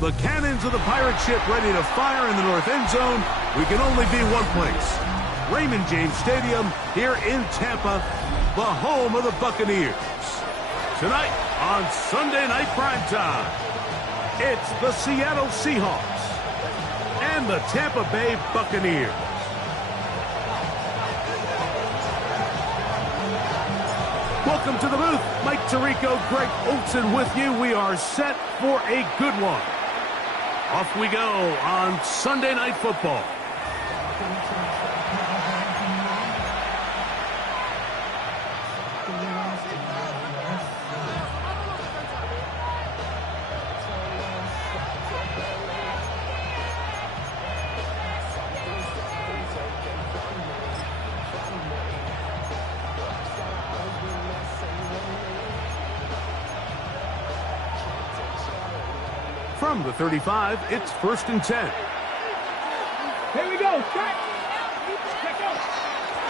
The cannons of the pirate ship ready to fire in the north end zone. We can only be one place. Raymond James Stadium here in Tampa, the home of the Buccaneers. Tonight on Sunday Night Primetime, it's the Seattle Seahawks and the Tampa Bay Buccaneers. Welcome to the booth. Mike Tirico, Greg Olsen with you. We are set for a good one. Off we go on Sunday Night Football. From the 35, it's 1st and 10. Here we go. Check out.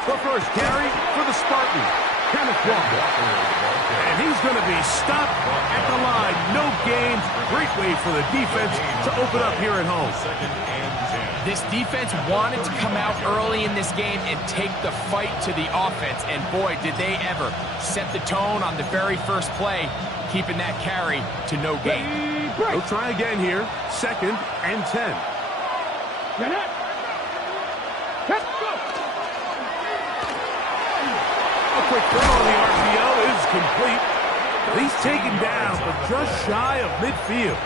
The first carry for the Spartan, Kenneth Walker. And he's going to be stopped at the line. No gains. Great way for the defense to open up here at home. This defense wanted to come out early in this game and take the fight to the offense. And boy, did they ever set the tone on the very first play, keeping that carry to no gain. They'll try again here. 2nd and 10. Get it. Let's go. A quick throw on the RPO is complete. He's taken down, but just shy of midfield.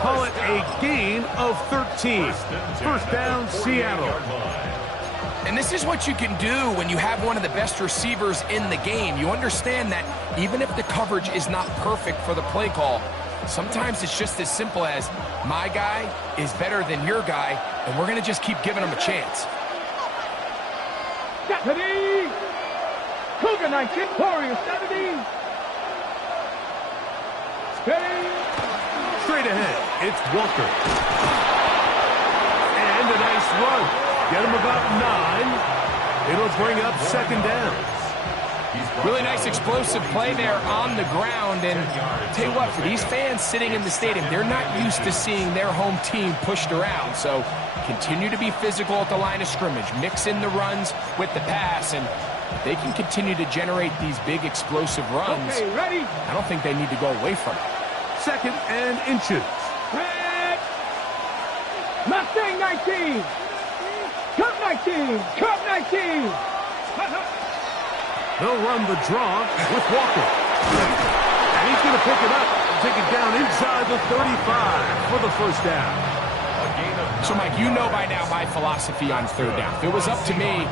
Call it a gain of 13. First down, Seattle. And this is what you can do when you have one of the best receivers in the game. You understand that even if the coverage is not perfect for the play call, sometimes it's just as simple as my guy is better than your guy, and we're going to just keep giving him a chance. Stephanie! Cougar 19, Warrior 70. Steady. Straight ahead, it's Walker. And a nice run. Get him about 9. It'll bring up 2nd down. Really nice explosive play there on the ground. And tell you what, for these fans sitting in the stadium, they're not used to seeing their home team pushed around. So continue to be physical at the line of scrimmage. Mix in the runs with the pass. And if they can continue to generate these big explosive runs, Okay, ready? I don't think they need to go away from it. 2nd and inches. Red. Mustang 19. Cup 19. Cup 19. They'll run the draw with Walker. And he's going to pick it up and take it down inside the 35 for the first down. So, Mike, you know by now my philosophy on 3rd down. If it was up to me,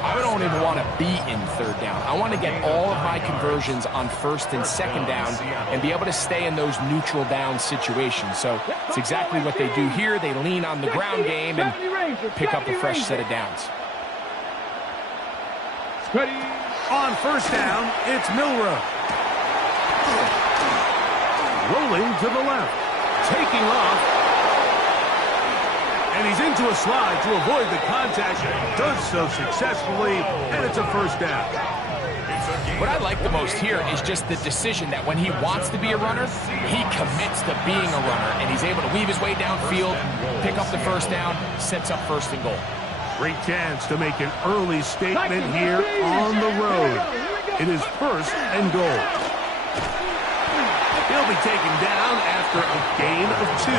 I don't even want to be in 3rd down. I want to get all of my conversions on 1st and 2nd down and be able to stay in those neutral down situations. So it's exactly what they do here. They lean on the ground game and pick up a fresh set of downs. Ready. On 1st down, it's Milrow. Rolling to the left. Taking off. And he's into a slide to avoid the contact. Does so successfully, and it's a 1st down. What I like the most here is just the decision that when he wants to be a runner, he commits to being a runner, and he's able to weave his way downfield, pick up the 1st down, sets up 1st and goal. Great chance to make an early statement here on the road. It is 1st and goal. He'll be taken down after a gain of 2.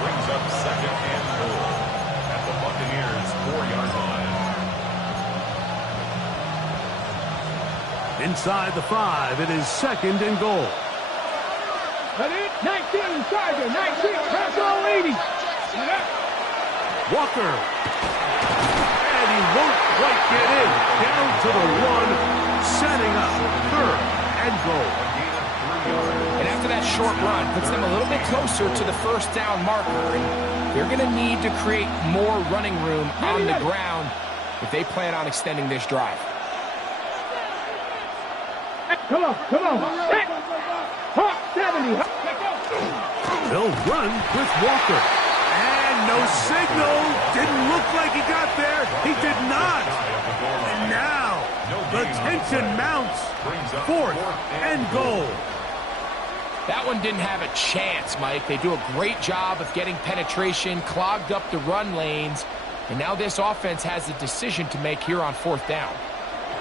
Brings up 2nd and goal at the Buccaneers 4-yard line. Inside the 5, it is 2nd and goal. Ready? 19, Charger, 19, pass all 80. Walker. And he won't quite get in. Down to the 1, setting up 3rd and goal. And after that short run, puts them a little bit closer to the 1st down marker. And they're going to need to create more running room on the ground if they plan on extending this drive. Come on. Hawk 70. They'll run with Walker. And no signal. Didn't look like he got there. He did not. And now the tension mounts. 4th and goal. That one didn't have a chance, Mike. They do a great job of getting penetration, clogged up the run lanes, and now this offense has a decision to make here on 4th down.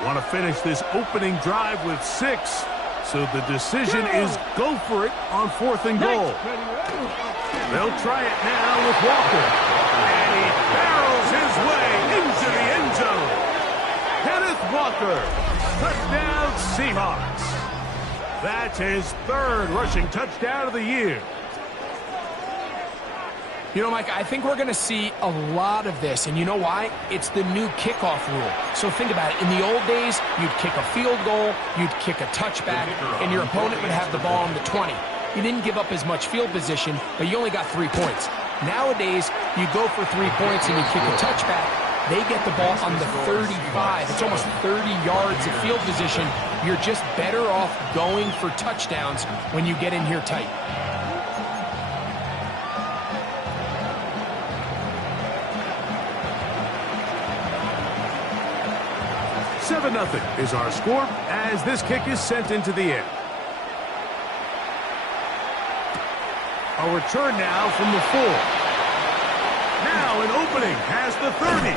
Want to finish this opening drive with 6. So the decision is go for it on 4th and goal. They'll try it now with Walker. And he barrels his way into the end zone. Kenneth Walker, touchdown Seahawks. That's his 3rd rushing touchdown of the year. You know, Mike, I think we're going to see a lot of this, and you know why? It's the new kickoff rule. So think about it. In the old days, you'd kick a field goal, you'd kick a touchback, and your opponent would have the ball on the 20. You didn't give up as much field position, but you only got 3 points. Nowadays, you go for 3 points and you kick a touchback. They get the ball on the 35. It's almost 30 yards of field position. You're just better off going for touchdowns when you get in here tight. 7-0 is our score as this kick is sent into the air. A return now from the 4. Now an opening past the 30.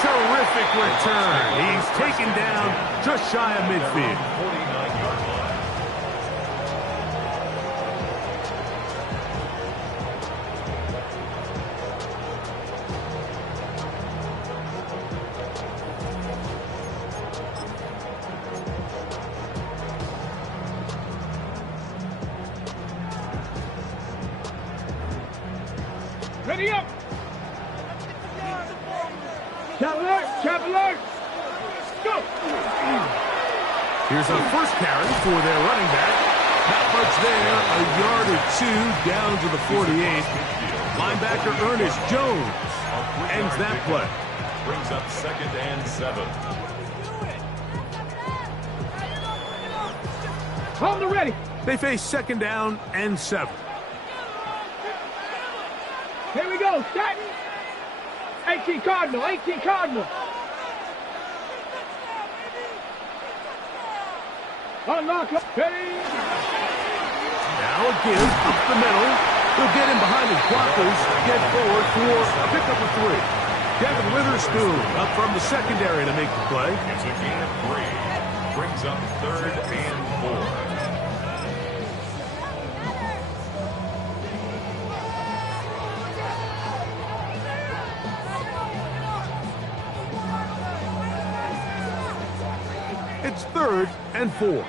Terrific return. He's taken down just shy of midfield. Ready up! Chap alert! Go! Here's a first carry for their running back. Not much there, a yard or 2 down to the 48. Linebacker Ernest Jones ends that play. Brings up 2nd and 7. Hold the ready! They face 2nd down and 7. Here we go, set! 18 Cardinal, 18 Cardinal! Unlock up, ready! Now a give up the middle. He'll get in behind his blockers, get forward for a pickup of 3. Devin Witherspoon up from the secondary to make the play. It's a gain of 3. Brings up 3rd and 4. It's 3rd and 4.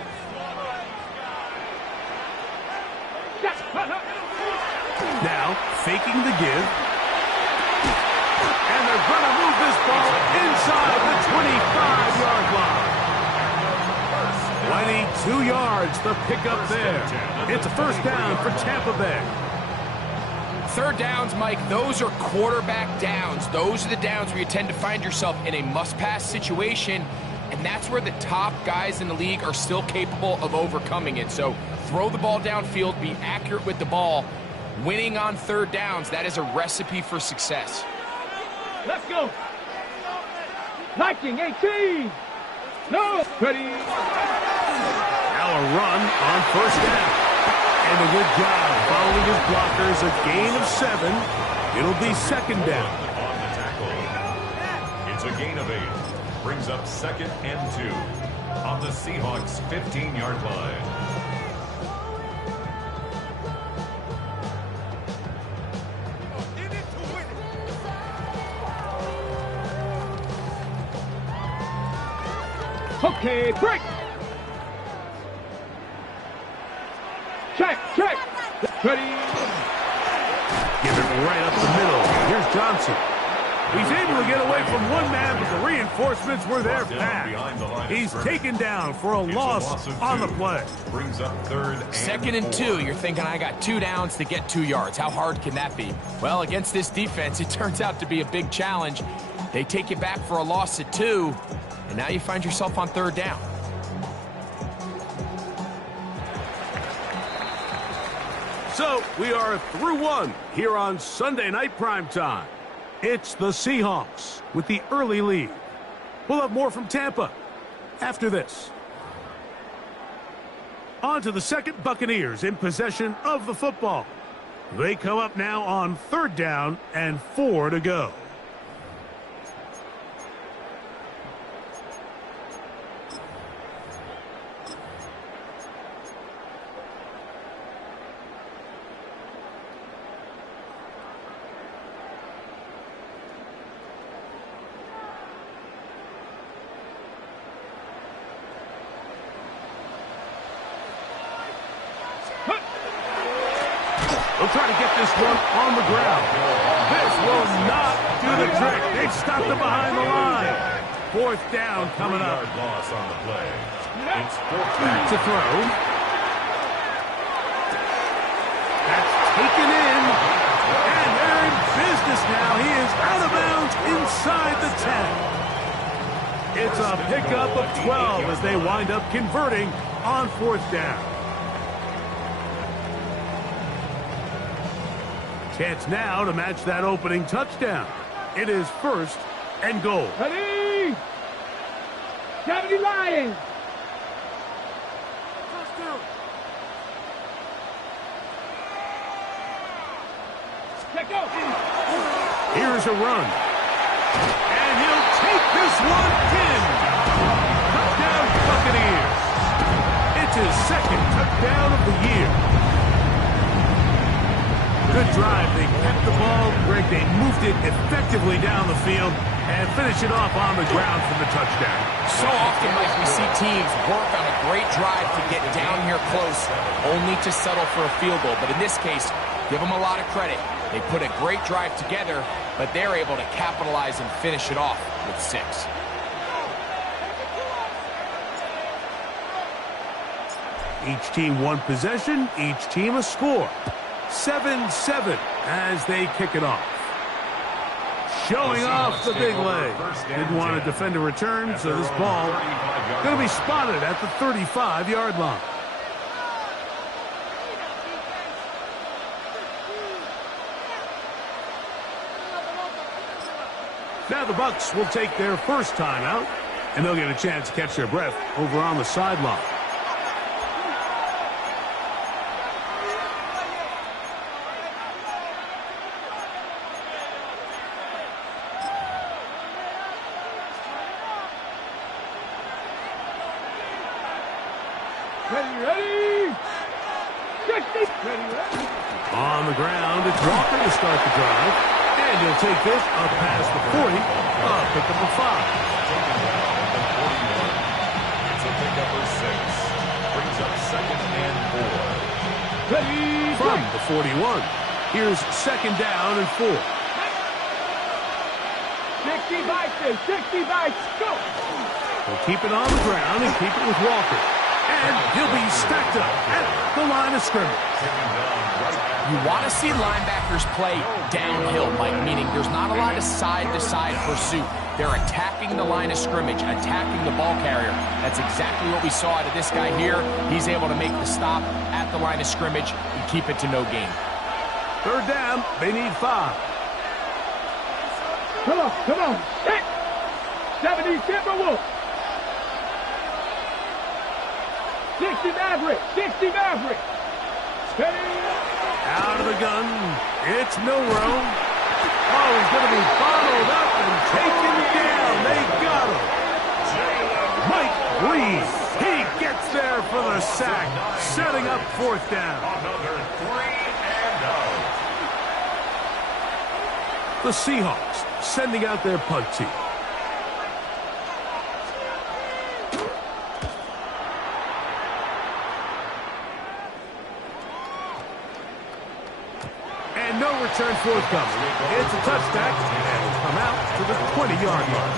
Now, faking the give. And they're going to move this ball inside the 25-yard line. 22 yards, the pickup there. It's a first down for Tampa Bay. 3rd downs, Mike, those are quarterback downs. Those are the downs where you tend to find yourself in a must-pass situation, and that's where the top guys in the league are still capable of overcoming it. So throw the ball downfield, be accurate with the ball. Winning on 3rd downs, that is a recipe for success. Let's go! Lightning, 18! No! Ready! Now a run on 1st down. And a good job following his blockers, a gain of 7. It'll be 2nd down. On the tackle. It's a gain of 8. Brings up 2nd and 2 on the Seahawks 15-yard line. Okay, break! Check! Ready! Give it right up the middle. Here's Johnson. He's able to get away from one man, but the reinforcements were there fast. He's taken down for a loss on the play. Brings up 3rd and 2nd and 2, you're thinking, I got 2 downs to get 2 yards. How hard can that be? Well, against this defense, it turns out to be a big challenge. They take you back for a loss at 2, and now you find yourself on 3rd down. So we are through 1 here on Sunday Night Primetime. It's the Seahawks with the early lead. We'll have more from Tampa after this. On to the second. Buccaneers in possession of the football. They come up now on 3rd down and 4 to go. They'll try to get this one on the ground. This will not do the trick. They've stopped it behind the line. 4th down coming up. Loss on the play. It's 4th Back to throw. That's taken in. And they're in business now. He is out of bounds inside the 10. It's a pickup of 12 as they wind up converting on 4th down. Chance now to match that opening touchdown. It is 1st and goal. Ready? 70 Lions. Let go. Here's a run. And he'll take this one in. Touchdown Buccaneers. It's his 2nd touchdown of the year. Good drive. They kept the ball. Greg, they moved it effectively down the field and finish it off on the ground for the touchdown. So often, Mike, we see teams work on a great drive to get down here close, only to settle for a field goal. But in this case, give them a lot of credit. They put a great drive together, but they're able to capitalize and finish it off with 6. Each team one possession, each team a score. 7-7 as they kick it off. Showing off the big leg. Didn't want to defend a return, so this ball going to be spotted at the 35-yard line. Now the Bucs will take their first timeout, and they'll get a chance to catch their breath over on the sideline. Ready? 60. Ready. On the ground, it's Walker to start the drive. And he'll take this up past the 40. Pick up a 5. It's a pickup of 6. Brings up 2nd and 4. Ready. From the 41. Here's 2nd down and 4. 60 bites. 60 bites. Go. They'll keep it on the ground and keep it with Walker. And he'll be stacked up at the line of scrimmage. You want to see linebackers play downhill, Mike, meaning there's not a lot of side-to-side pursuit. They're attacking the line of scrimmage, attacking the ball carrier. That's exactly what we saw out of this guy here. He's able to make the stop at the line of scrimmage and keep it to no gain. 3rd down, they need 5. Come on. Hit. 70 Timberwolves. 60 Maverick. Ready. Out of the gun, it's Milrow. Oh, he's going to be bottled up and taken down. They got him. Mike Reed, he gets there for the sack, setting up 4th down. Another 3 and out. The Seahawks sending out their punt team. And no return forthcoming. It's a touchback, and will come out to the 20-yard line.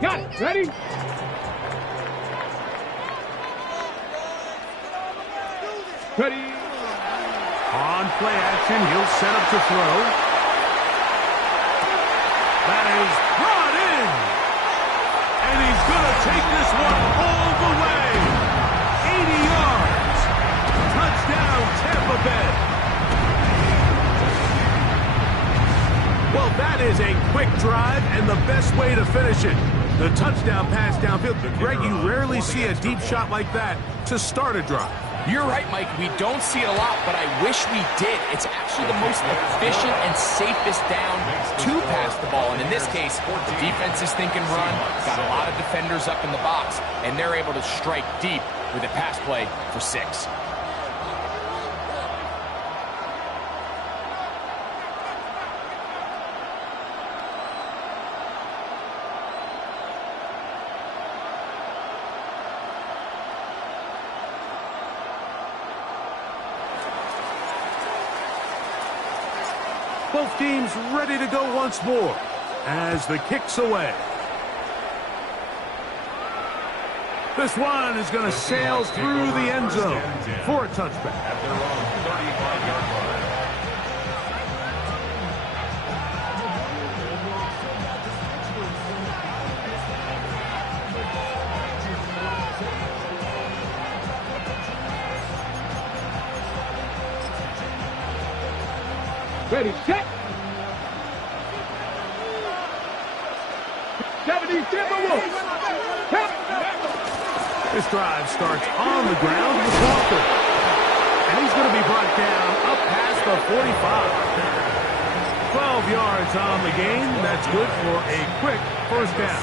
Got it. Ready. Ready. On play action, he'll set up to throw. That is brought in. Well, that is a quick drive and the best way to finish it. The touchdown pass downfield. Greg, you rarely see a deep shot like that to start a drive. You're right, Mike. We don't see it a lot, but I wish we did. It's actually the most efficient and safest down to pass the ball. And in this case, the defense is thinking run, got a lot of defenders up in the box, and they're able to strike deep with a pass play for 6. Both teams ready to go once more as the kick's away. This one is going to sail through the end zone for a touchback. At their own 35-yard line. Ready, set. 70 Timberwolves. This drive starts on the ground with Walker. And he's going to be brought down up past the 45. 12 yards on the game. That's good for a quick first down.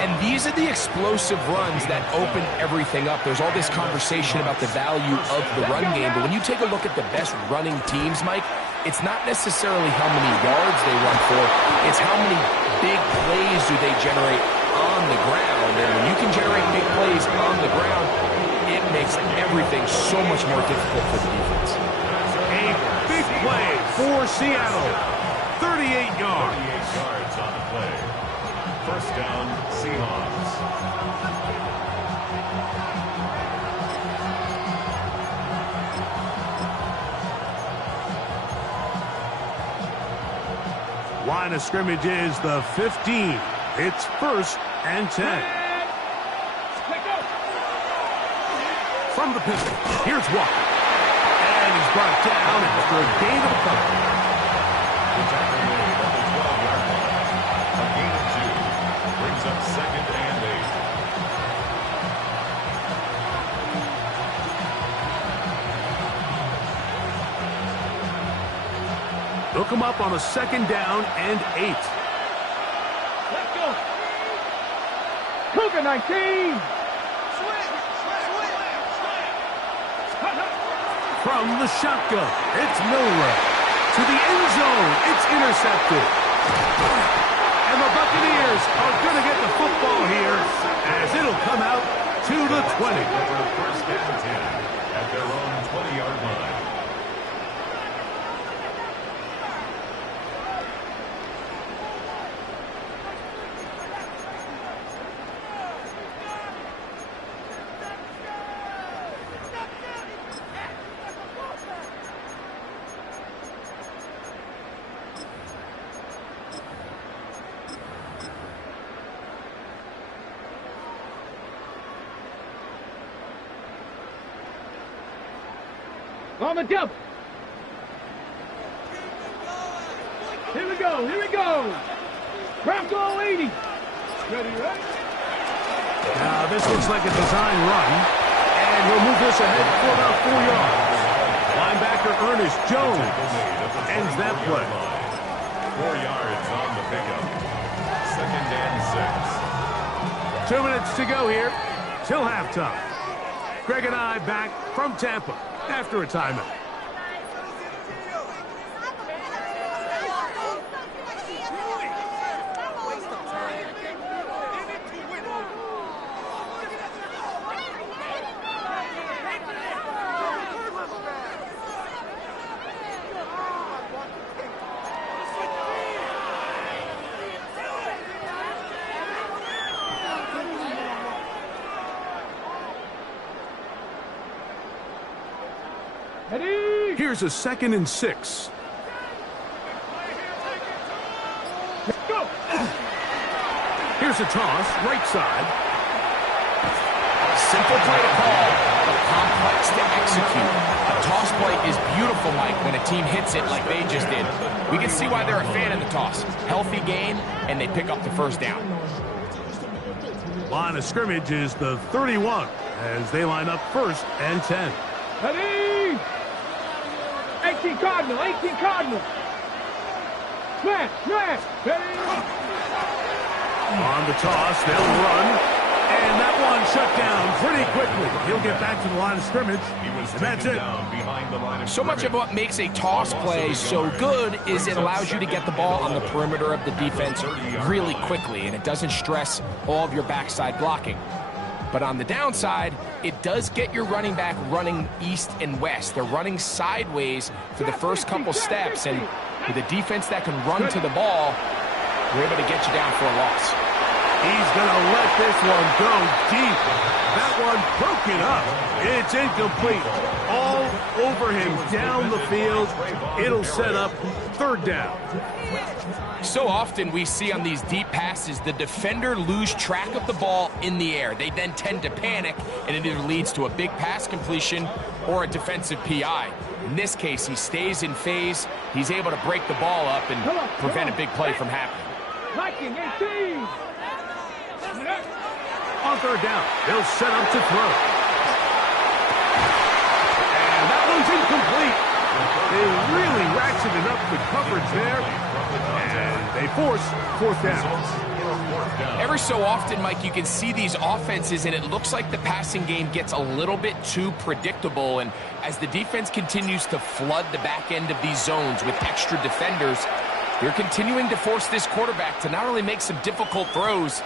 And these are the explosive runs that open everything up. There's all this conversation about the value of the run game, but when you take a look at the best running teams, Mike, it's not necessarily how many yards they run for, it's how many big plays do they generate on the ground. And when you can generate big plays on the ground, it makes everything so much more difficult for the defense. A big play for Seattle. 38 yards. 38 yards on the play. First down, Seahawks. Line of scrimmage is the 15. It's 1st and 10. From the pistol, here's Walker. And he's brought down after a gain of a couple. The tackle made at the 12-yard line. A gain of 2. Brings up 2nd and 8. Look him up on a 2nd down and 8. Let's go. Cougar 19. From the shotgun, it's Miller. To the end zone, it's intercepted. And the Buccaneers are going to get the football here as it'll come out to the 20. First and 10 at their own 20-yard line. On the double. Here we go. Here we go. Bronco 80. Ready, right? Now, this looks like a design run. And he'll move this ahead for about 4 yards. Linebacker Ernest Jones ends that play. 4 yards on the pickup. 2nd and 6. 2 minutes to go here till halftime. Greg and I back from Tampa after a timeout. Here's a 2nd and 6. Go. Here's a toss, right side. Simple play to call, but complex to execute. A toss play is beautiful, Mike, when a team hits it like they just did. We can see why they're a fan of the toss. Healthy game, and they pick up the first down. Line of scrimmage is the 31 as they line up 1st and 10. Ready? 18 Cardinal, 18 Cardinal. Smash, smash. Ready? On the toss, they'll run. And that one shut down pretty quickly. He'll get back to the line of scrimmage, and that's it. So much of what makes a toss play so good is it allows you to get the ball on the perimeter of the defense really quickly, and it doesn't stress all of your backside blocking. But on the downside, it does get your running back running east and west. They're running sideways for the first couple steps, and with a defense that can run to the ball, we're able to get you down for a loss. He's going to let this one go deep. That one broken up. It's incomplete. All over him down the field. It'll set up 3rd down. So often we see on these deep passes, the defender lose track of the ball in the air. They then tend to panic, and it either leads to a big pass completion or a defensive PI. In this case, he stays in phase. He's able to break the ball up and prevent a big play from happening. Liking 18. On 3rd down, they'll set up to throw. And that one's incomplete. They really ratcheted up the coverage there. And they force 4th down. Every so often, Mike, you can see these offenses, and it looks like the passing game gets a little bit too predictable. And as the defense continues to flood the back end of these zones with extra defenders, they're continuing to force this quarterback to not only make some difficult throws,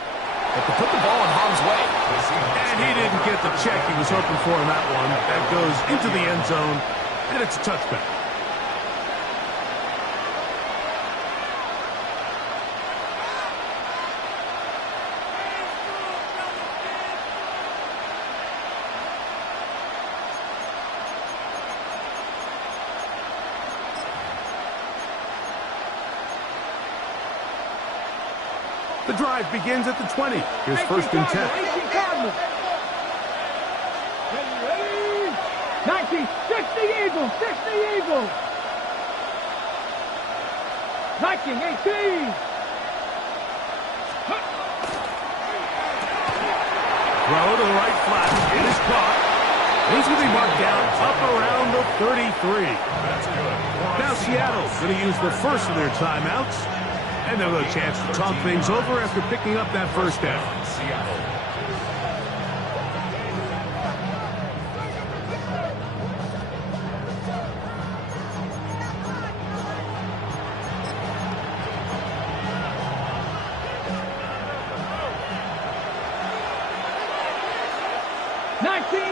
but to put the ball in harm's way. And he didn't get the check he was hoping for in that one. That goes into the end zone, and it's a touchback. The drive begins at the 20. Here's 1st and 10. 18 Cardinal. Ready? 19. 60 Eagles. 60 Eagles. Liking 18. Throw to the right flat. It is caught. He's going to be marked down up around the 33. That's good. Now Seattle's going to use the first of their timeouts. And they'll have a chance to talk things over after picking up that 1st down. Seattle.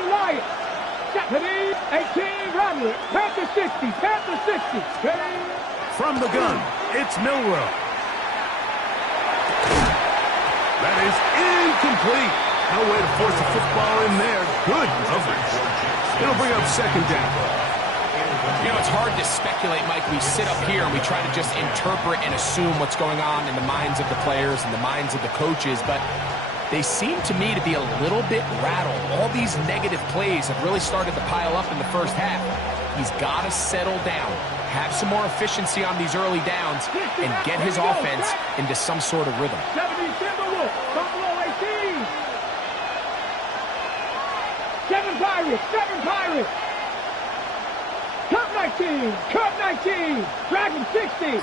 Lions. 18 Romulus. Panther 60. Panther 60. Ready? From the gun, it's Milroe. That is incomplete. No way to force the football in there. Good coverage. It'll bring up 2nd down. You know, it's hard to speculate, Mike. We sit up here and we try to just interpret and assume what's going on in the minds of the players and the minds of the coaches, but they seem to me to be a little bit rattled. All these negative plays have really started to pile up in the first half. He's got to settle down, have some more efficiency on these early downs, and get his offense into some sort of rhythm. 70 Timberwolves. Buffalo 18. 7 Pirates. 7 Pirates. Cup 19. Cup 19. Dragon 60.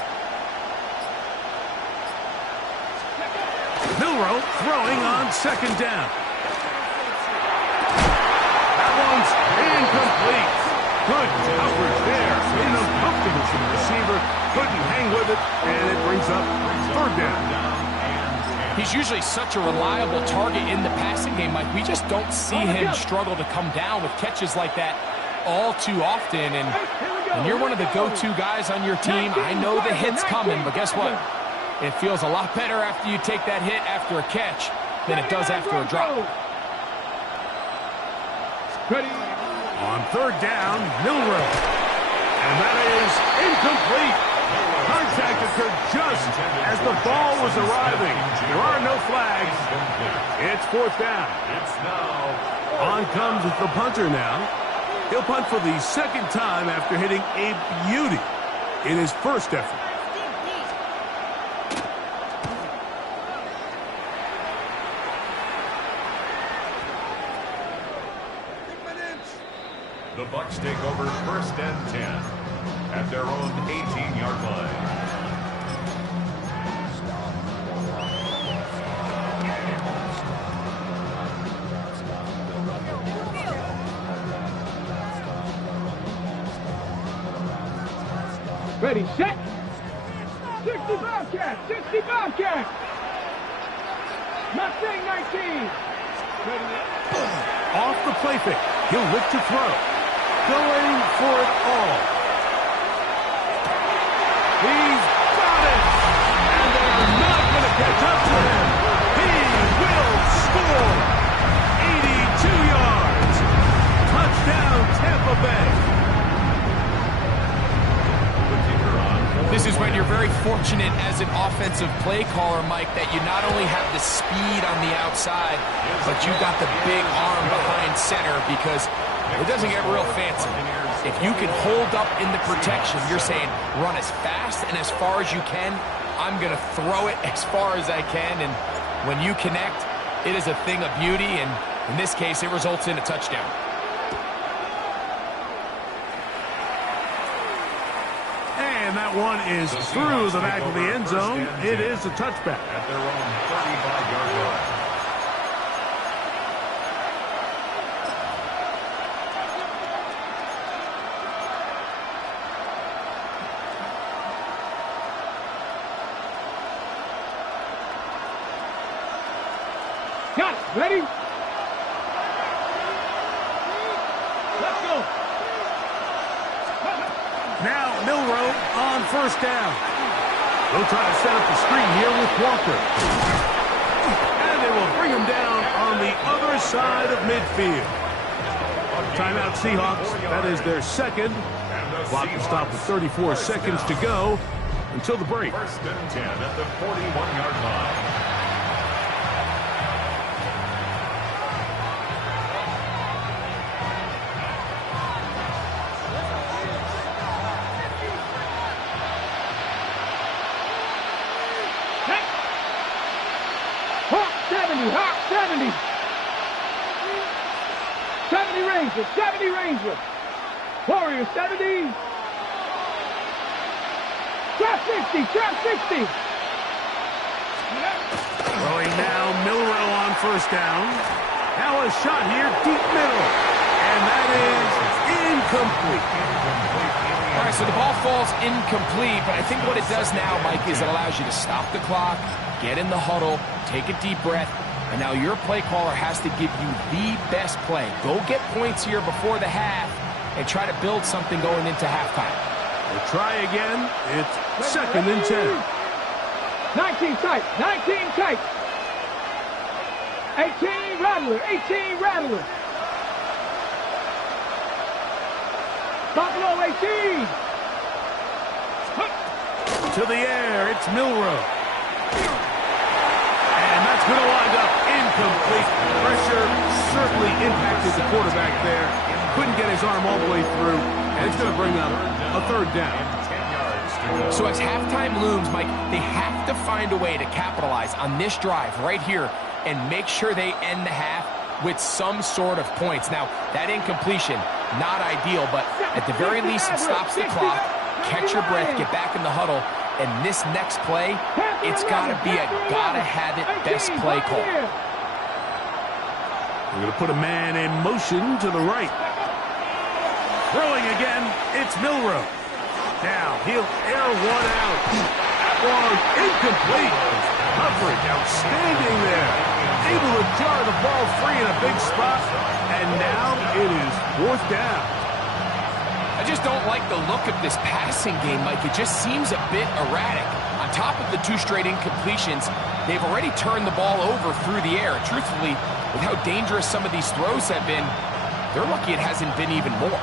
Milroe throwing on 2nd down. That one's incomplete. Good coverage there. Enough comfortable for the receiver. Couldn't hang with it, and it brings up 3rd down. He's usually such a reliable target in the passing game, Mike. We just don't see him struggle to come down with catches like that all too often. And when you're one of the go-to guys on your team, I know the hit's coming, but guess what? It feels a lot better after you take that hit after a catch than it does after a drop. Ready? On 3rd down, Milroe. And that is incomplete. Contact occurred just as the ball was arriving. There are no flags. It's 4th down. It's now On comes the punter now. He'll punt for the second time after hitting a beauty in his first effort. The Bucs take over 1st and 10 at their own 18-yard line. Ready, set. 60 Bobcat, 60 Bobcat. Mustang 19. Off the play fake. He'll look to throw. Going for it all. He's got it. And they're not going to catch up to him. He will score. 82 yards. Touchdown, Tampa Bay. This is when you're very fortunate as an offensive play caller, Mike, that you not only have the speed on the outside, but you got the big arm behind center, because it doesn't get real fancy. If you can hold up in the protection, you're saying run as fast and as far as you can. I'm going to throw it as far as I can, and when you connect, it is a thing of beauty, and in this case, it results in a touchdown. And that one is through the back of the end zone. It is a touchback. At their own 35-yard line. Got it. Ready? Let's go. Now Milroe on 1st down. They'll try to set up the screen here with Walker. And they will bring him down on the other side of midfield. Timeout Seahawks. That is their second. Clock will stop with 34 seconds to go until the break. 1st and 10 at the 41-yard line. Hawk 70. 70 Ranger, 70 Ranger. Warrior 70. Trap 60, trap 60. Throwing now, Milroe on 1st down. Now a shot here, deep middle. And that is incomplete. All right, so the ball falls incomplete, but I think what it does now, Mike, is it allows you to stop the clock, get in the huddle, take a deep breath, and now your play caller has to give you the best play. Go get points here before the half and try to build something going into halftime. We'll try again. It's 2nd and 10. 19 tight, 19 tight. 18 Rattler, 18 Rattler. Buffalo 18. To the air, it's Milroe. And that's going to wind up incomplete. Pressure certainly impacted the quarterback there. Couldn't get his arm all the way through, and it's going to bring up a 3rd down. So as halftime looms, Mike, they have to find a way to capitalize on this drive right here and make sure they end the half with some sort of points. Now, that incompletion, not ideal, but at the very least, it stops the clock. Catch your breath, get back in the huddle, and this next play, it's got to be a gotta-have-it best play call. We're going to put a man in motion to the right. Throwing again, it's Milroe. Now, he'll air one out. That one incomplete. Coverage outstanding there. Able to jar the ball free in a big spot. And now it is 4th down. I just don't like the look of this passing game, Mike. It just seems a bit erratic. On top of the 2 straight incompletions, they've already turned the ball over through the air. Truthfully, with how dangerous some of these throws have been, they're lucky it hasn't been even more.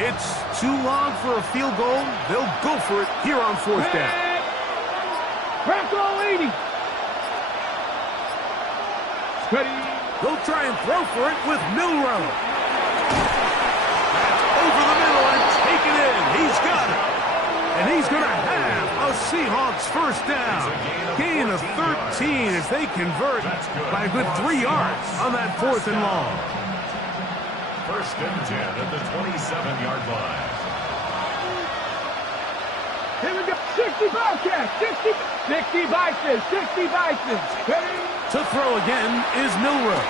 It's too long for a field goal. They'll go for it here on 4th down. Bronco 80. Ready. They'll try and throw for it with Milrow. That's over the middle and taken in. He's got it. And he's going to have a Seahawks first down. Gain of 13 as they convert by a good 3 yards on that 4th and long. First and 10 at the 27-yard line. Here we go. 60 Bobcats. 60 Bisons. 60 Bisons. Ready. To throw again is Milrow.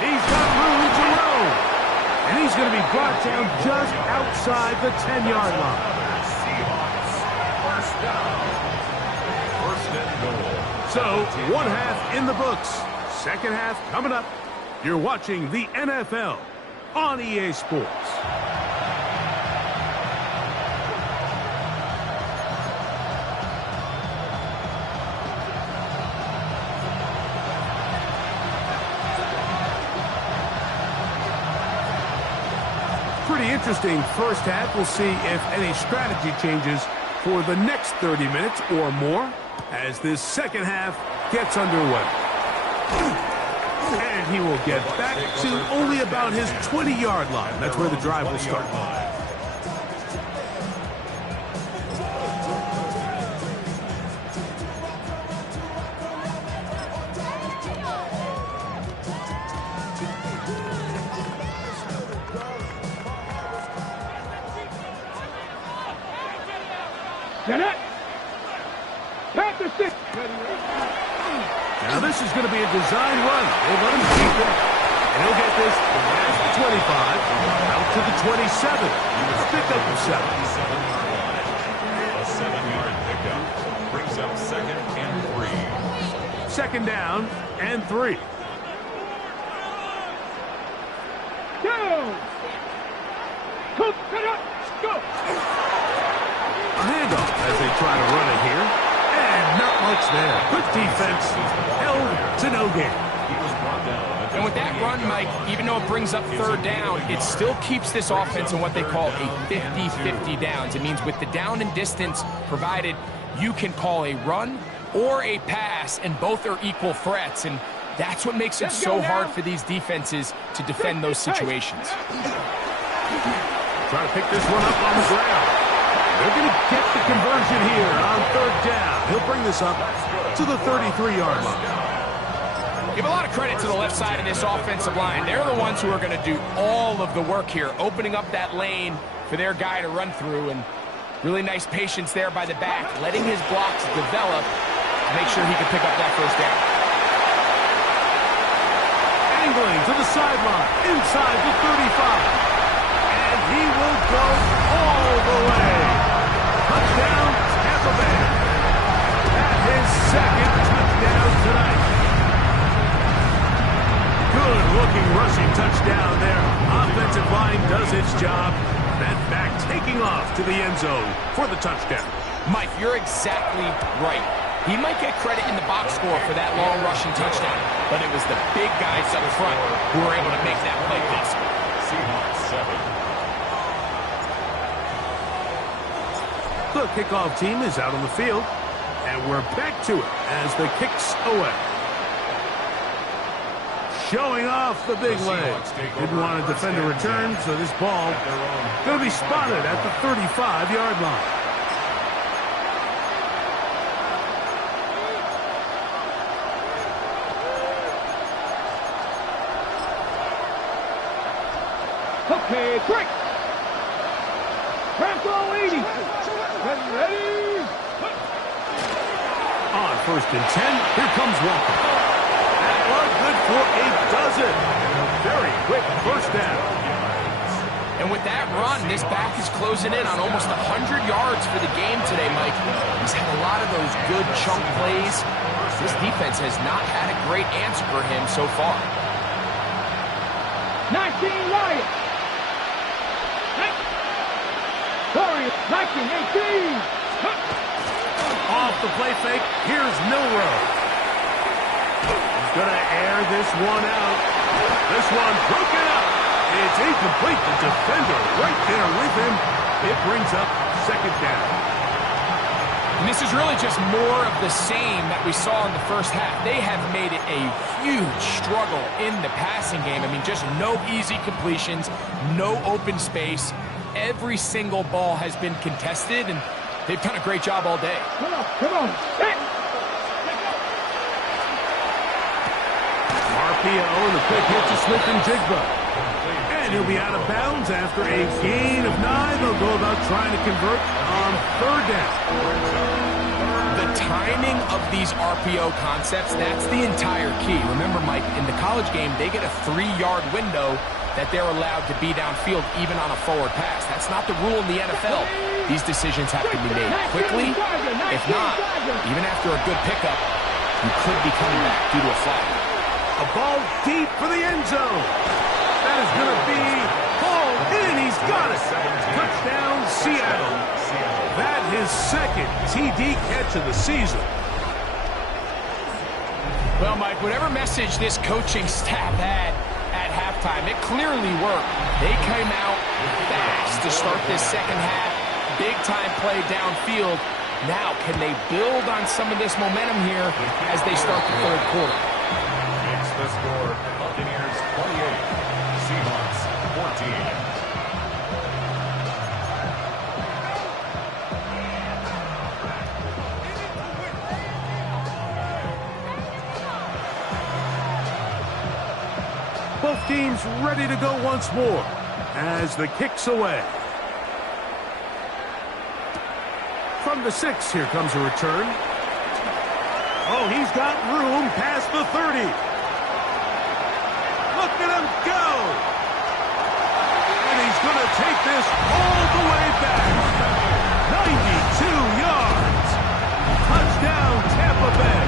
He's got room to roll. And he's going to be brought down just outside the 10-yard line. Seahawks, first down. First and goal. So, 1 half in the books. Second half coming up. You're watching the NFL on EA Sports. Pretty interesting first half. We'll see if any strategy changes for the next 30 minutes or more as this second half gets underway. And he will get back to only about his 20-yard line. That's where the drive will start. Get it. Panther 6. Now this is going to be a design run. They'll let him keep it. And he'll get this past the 25, out to the 27. A pickup of 7. A 7-yard pickup brings up second and 3. Second down and 3. Go. Go. A handoff as they try to run it here. And not much there. Good defense. Held to no gain. And with that run, Mike, even though it brings up third down, it still keeps this offense in what they call a 50-50 downs. It means with the down and distance provided, you can call a run or a pass, and both are equal threats. And that's what makes it so hard for these defenses to defend those situations. Try to pick this one up on the ground. They're going to get the conversion here on third down. He'll bring this up to the 33-yard line. Give a lot of credit to the left side of this offensive line. They're the ones who are going to do all of the work here, opening up that lane for their guy to run through. And really nice patience there by the back, letting his blocks develop to make sure he can pick up that first down. Angling to the sideline, inside the 35. And he will go all the way. Touchdown, Tampa Bay. At his second touchdown tonight. Good-looking rushing touchdown there. Offensive line does its job. That back taking off to the end zone for the touchdown. Mike, you're exactly right. He might get credit in the box score for that long rushing touchdown, but it was the big guys up front who were able to make that play possible. Seahawks 7. The kickoff team is out on the field, and we're back to it as the kick's away. Showing off the big leg. Didn't want to defend a return, so this ball going to be spotted at the 35-yard line. Okay, quick. Bronco 80. Ready. On first and 10, here comes Walker. That one good for a dozen. A very quick first down. And with that run, this back is closing in on almost 100 yards for the game today, Mike. He's had a lot of those good chunk plays. This defense has not had a great answer for him so far. 19 Lions. 19, 18. Off the play fake, here's Milrow. He's going to air this one out. This one broken up. It's incomplete. The defender right there with him. It brings up second down. And this is really just more of the same that we saw in the first half. They have made it a huge struggle in the passing game. I mean, just no easy completions, no open space. Every single ball has been contested, and they've done a great job all day. Come on, come on. Hey. RPO and the quick hit to Smith and Jigba. And he'll be out of bounds after a gain of 9. They'll go about trying to convert on 3rd down. The timing of these RPO concepts, that's the entire key. Remember, Mike, in the college game, they get a 3-yard window that they're allowed to be downfield even on a forward pass. That's not the rule in the NFL. These decisions have to be made quickly. If not, even after a good pickup, you could be coming back due to a flag. A ball deep for the end zone. That is going to be hauled in. He's got it. Touchdown, Seattle. That his 2nd TD catch of the season. Well, Mike, whatever message this coaching staff had at halftime, it clearly worked. They came out fast to start this second half. Big-time play downfield. Now, can they build on some of this momentum here as they start the 3rd quarter? It's the score, Buccaneers 28, Seahawks 14. Both teams ready to go once more as the kick's away. From the 6, here comes a return. Oh, he's got room past the 30. Look at him go. And he's going to take this all the way back. 92 yards. Touchdown, Tampa Bay.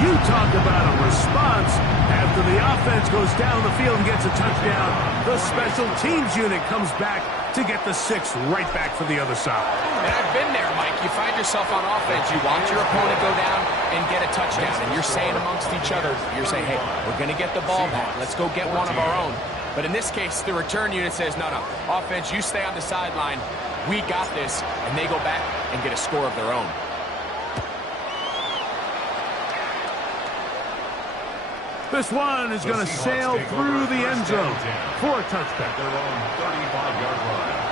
You talk about a response. After the offense goes down the field and gets a touchdown, the special teams unit comes back to get the 6 right back for the other side. And I've been there, Mike. You find yourself on offense. You watch your opponent go down and get a touchdown. And you're saying amongst each other, you're saying, hey, we're going to get the ball back. Let's go get one of our own. But in this case, the return unit says, no, offense, you stay on the sideline. We got this. And they go back and get a score of their own. This one is going to sail through the end zone for a touchback. Their own 35-yard line.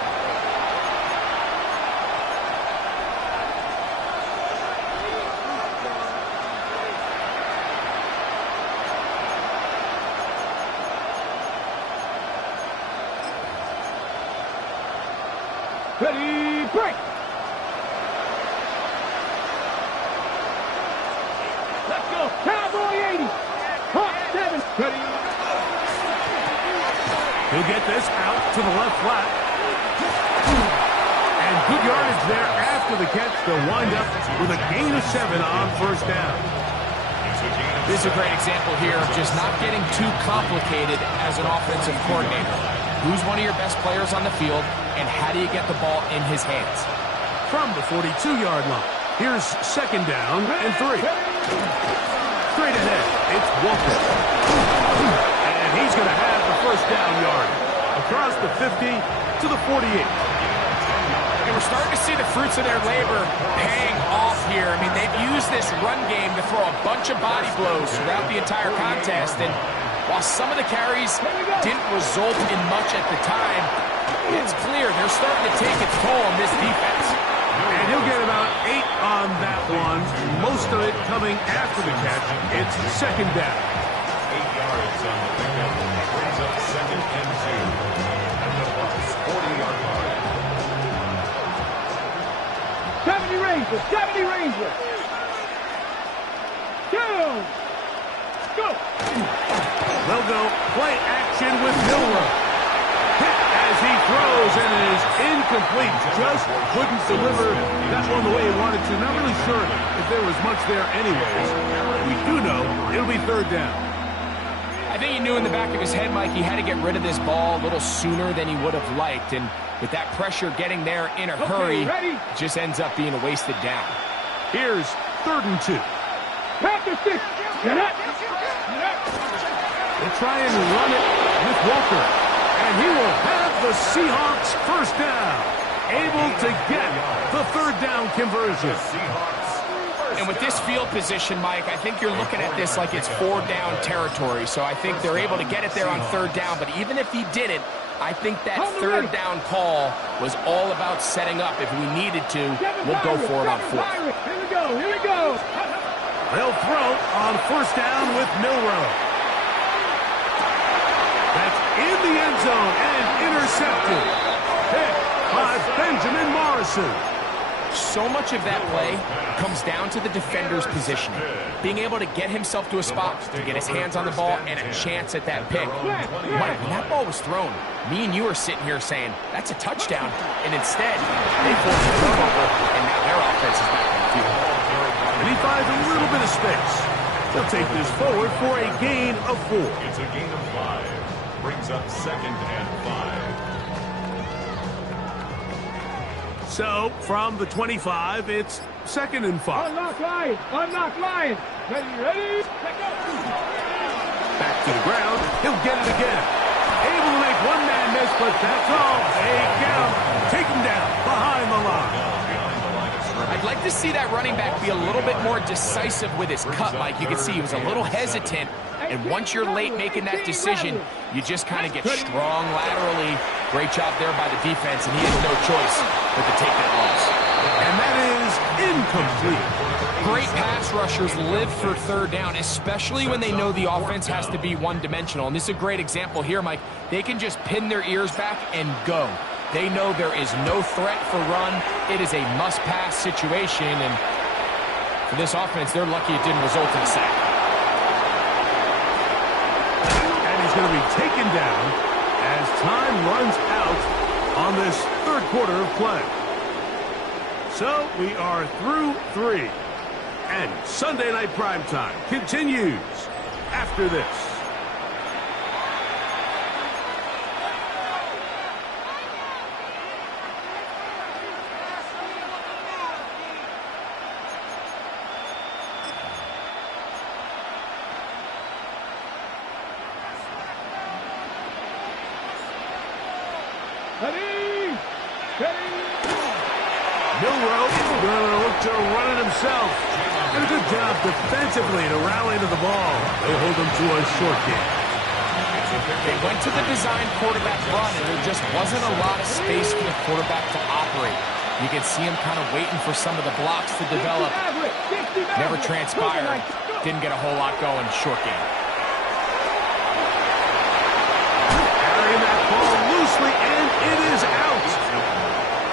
Ready, break. Let's go. Cowboy 80. Hawk 7. Ready. He'll get this out to the left flat. And good yardage there after the catch. They'll wind up with a gain of 7 on 1st down. This is a great example here of just not getting too complicated as an offensive coordinator. Who's one of your best players on the field, and how do you get the ball in his hands? From the 42-yard line, here's 2nd down and 3. Straight ahead, it's Walker. And he's going to have the 1st down yard. Across the 50 to the 48. And we're starting to see the fruits of their labor paying off here. I mean, they've used this run game to throw a bunch of body blows throughout the entire contest. And while some of the carries didn't result in much at the time, it's clear they're starting to take its toll on this defense. And he'll get about 8 on that one. Most of it coming after the catch. It's 2nd down. 8 yards on the pickup. Brings up 2nd and 2. At the Bucs 40-yard line. 70 Rangers. 70 Rangers. Go. They'll go play action with Milrow. Hit as he throws and it is incomplete. Just couldn't deliver that one the way he wanted to. Not really sure if there was much there anyways. We do know it'll be 3rd down. I think he knew in the back of his head, Mike, he had to get rid of this ball a little sooner than he would have liked. And with that pressure getting there in a hurry, it just ends up being a wasted down. Here's 3rd and 2. Practice this. Get up. They try and run it with Walker. And he will have the Seahawks 1st down. able to get the third down conversion. And with this field position, Mike, I think you're looking at this like it's 4-down territory. So I think they're able to get it there on third down. But even if he didn't, I think that third down call was all about setting up. If we needed to, we'll go for it on fourth. Here we go, here we go. They'll throw on first down with Milrow. That's in the end zone and intercepted. Hit by Benjamin Morrison. So much of that play comes down to the defender's positioning. Being able to get himself to a spot, to get his hands on the ball, and a chance at that pick. Mike, when that ball was thrown, me and you are sitting here saying, that's a touchdown. And instead, they forced a turnover, and now their offense is back on the field. And he finds a little bit of space. He'll take this forward for a gain of 4. It's a gain of 5. Brings up 2nd and 5. So, from the 25, it's 2nd and 5. Unlock line, unlock line. Ready, let go. Back to the ground, he'll get it again. Able to make one man miss, but that's all. They get him. Take him down behind the line. I'd like to see that running back be a little bit more decisive with his cut, Mike. You can see he was a little hesitant, and once you're late making that decision, you just kind of get strong laterally. Great job there by the defense, and he has no choice but to take that loss. And that is incomplete. Great pass rushers live for third down, especially when they know the offense has to be one-dimensional. And this is a great example here, Mike. They can just pin their ears back and go. They know there is no threat for run. It is a must-pass situation, and for this offense, they're lucky it didn't result in a sack. And he's going to be taken down as time runs out on this third quarter of play. So we are through 3. And Sunday Night Primetime continues after this. Ready, ready. Milrow is going to look to run it himself. And a good job defensively to rally to the ball. They hold him to a short game. They went to the design quarterback run, and there just wasn't a lot of space for the quarterback to operate. You can see him kind of waiting for some of the blocks to develop. Never transpired. Didn't get a whole lot going. Short game. Carrying that ball loosely, and it is out.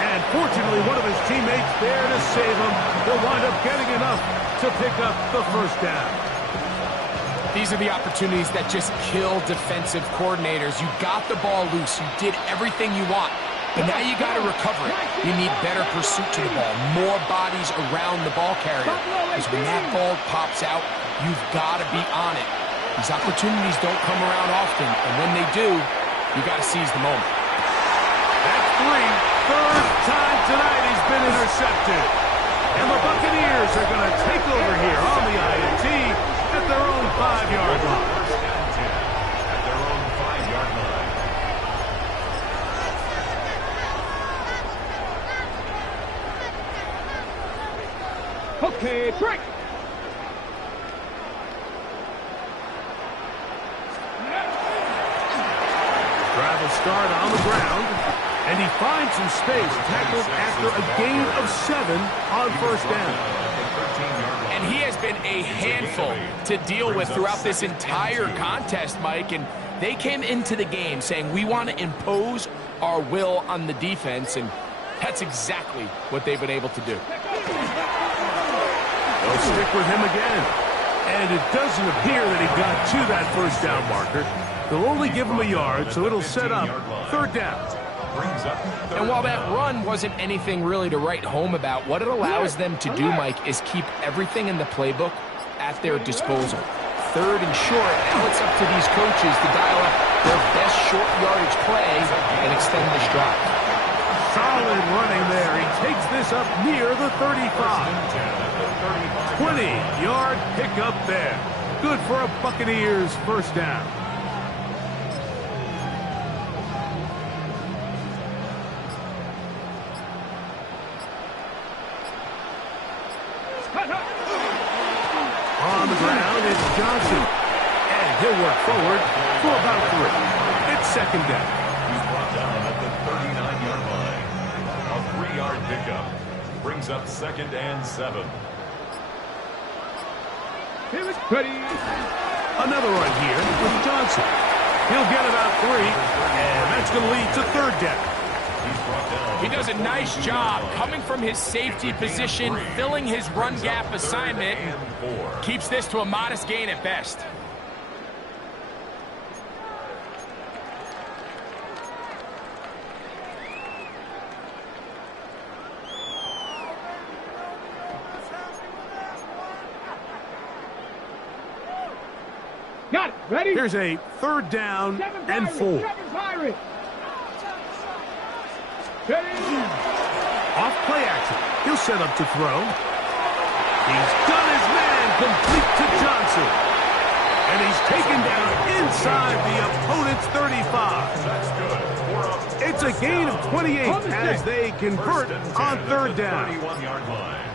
And fortunately, one of his teammates there to save him. He'll wind up getting enough to pick up the first down. These are the opportunities that just kill defensive coordinators. You got the ball loose. You did everything you want. But now you got to recover it. You need better pursuit to the ball. More bodies around the ball carrier. Because when that ball pops out, you've got to be on it. These opportunities don't come around often. And when they do, you got to seize the moment. That's 3. Third time tonight he's been intercepted. And the Buccaneers are going to take over here on the INT at their own 5-yard line. At their own 5-yard line. Okay, break. Drive will start on the ground. And he finds some space, tackled after a gain of 7 on first down. And he has been a handful to deal with throughout this entire contest, Mike. And they came into the game saying, we want to impose our will on the defense. And that's exactly what they've been able to do. They'll stick with him again. And it doesn't appear that he got to that first down marker. They'll only give him a yard, so it'll set up third down. And while that run wasn't anything really to write home about, what it allows them to do, Mike, is keep everything in the playbook at their disposal. Third and short, now it's up to these coaches to dial up their best short yardage play and extend this drive. Solid running there. He takes this up near the 35. 20-yard pickup there. Good for a Buccaneers first down. On the ground, it's Johnson. And he'll work forward for about 3. It's second down. He's brought down at the 39-yard line. A 3-yard pickup brings up 2nd and 7. Here it's ready. Another run here with Johnson. He'll get about 3, and that's going to lead to third down. He does a nice job coming from his safety position, filling his run gap assignment. Keeps this to a modest gain at best. Got it. Ready? Here's a third down and 4. Pirate. Ready? Off play action. He'll set up to throw. He's done his man complete to Johnson. And he's taken down inside the opponent's 35. That's good. It's a gain of 28 as they convert on third down. 31-yard line.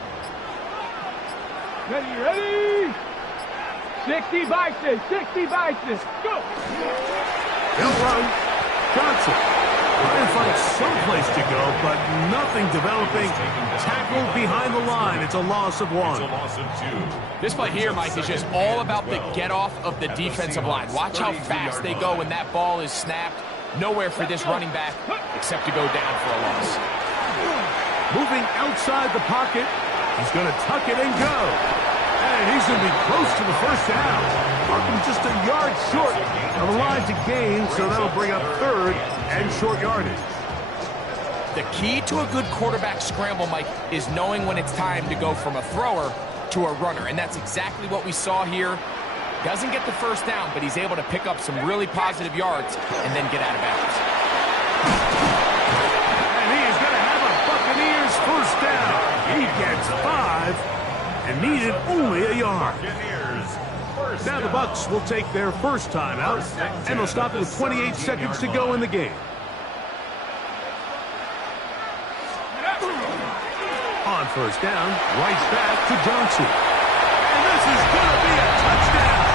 Ready? 60 by 6. 60 by 6. Go. He'll run. Johnson. Trying to find someplace to go, but nothing developing. Tackled behind the line. It's a loss of 1. It's a loss of 2. This play here, Mike, is just all about the get-off of the defensive line. Watch how fast they go when that ball is snapped. Nowhere for this running back except to go down for a loss. Moving outside the pocket. He's going to tuck it and go. And he's going to be close to the first down. Marking just a yard short of the line to gain, so that'll bring up third and short yardage. The key to a good quarterback scramble, Mike, is knowing when it's time to go from a thrower to a runner. And that's exactly what we saw here. Doesn't get the first down, but he's able to pick up some really positive yards and then get out of bounds. And he is going to have a Buccaneers first down. He gets 5 and needed only a yard. Now the Bucs will take their first time out, and they'll stop with 28 seconds to go in the game. On first down, right back to Johnson. And this is going to be a touchdown.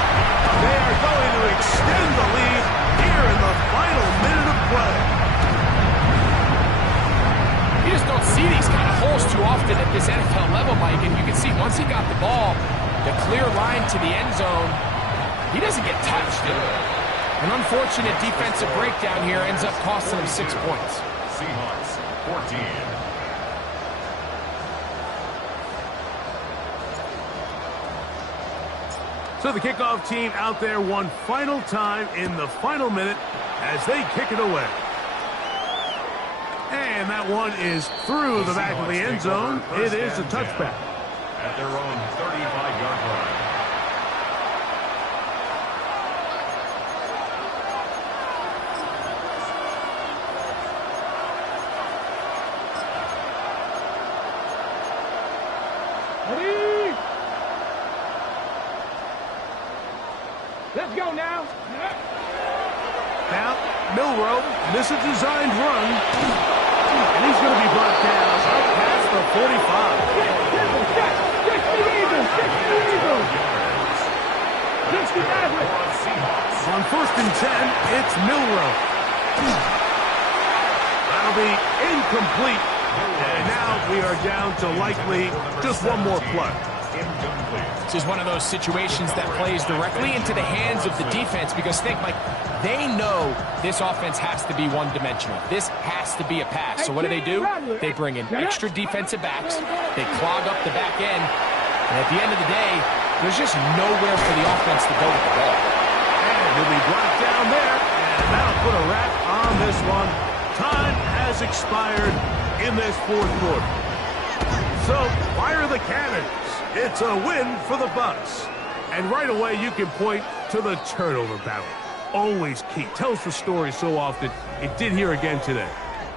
They are going to extend the lead here in the final minute of play. You just don't see these kind of holes too often at this NFL level, Mike. And you can see once he got the ball, the clear line to the end zone, he doesn't get touched. An unfortunate defensive breakdown here ends up costing him 6 points. Seahawks 14. So the kickoff team out there one final time in the final minute as they kick it away. And that one is through the back of the end zone. It is a touchback. At their own 35-yard line. Ready? Let's go now. Now, Milrow, this is a designed run. And he's going to be brought down up past the 45. On first and 10, it's Milrow. That'll be incomplete. And now we are down to likely just one more play. This is one of those situations that plays directly into the hands of the defense because think, Mike, they know this offense has to be one-dimensional. This has to be a pass. So what do? They bring in extra defensive backs. They clog up the back end. And at the end of the day, there's just nowhere for the offense to go with the ball. And he'll be brought down there. And that'll put a wrap on this one. Time has expired in this fourth quarter. So fire the cannons. It's a win for the Bucs. And right away, you can point to the turnover battle. Always key. Tells the story so often. It did here again today.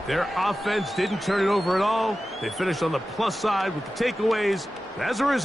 Their offense didn't turn it over at all. They finished on the plus side with the takeaways. As a result,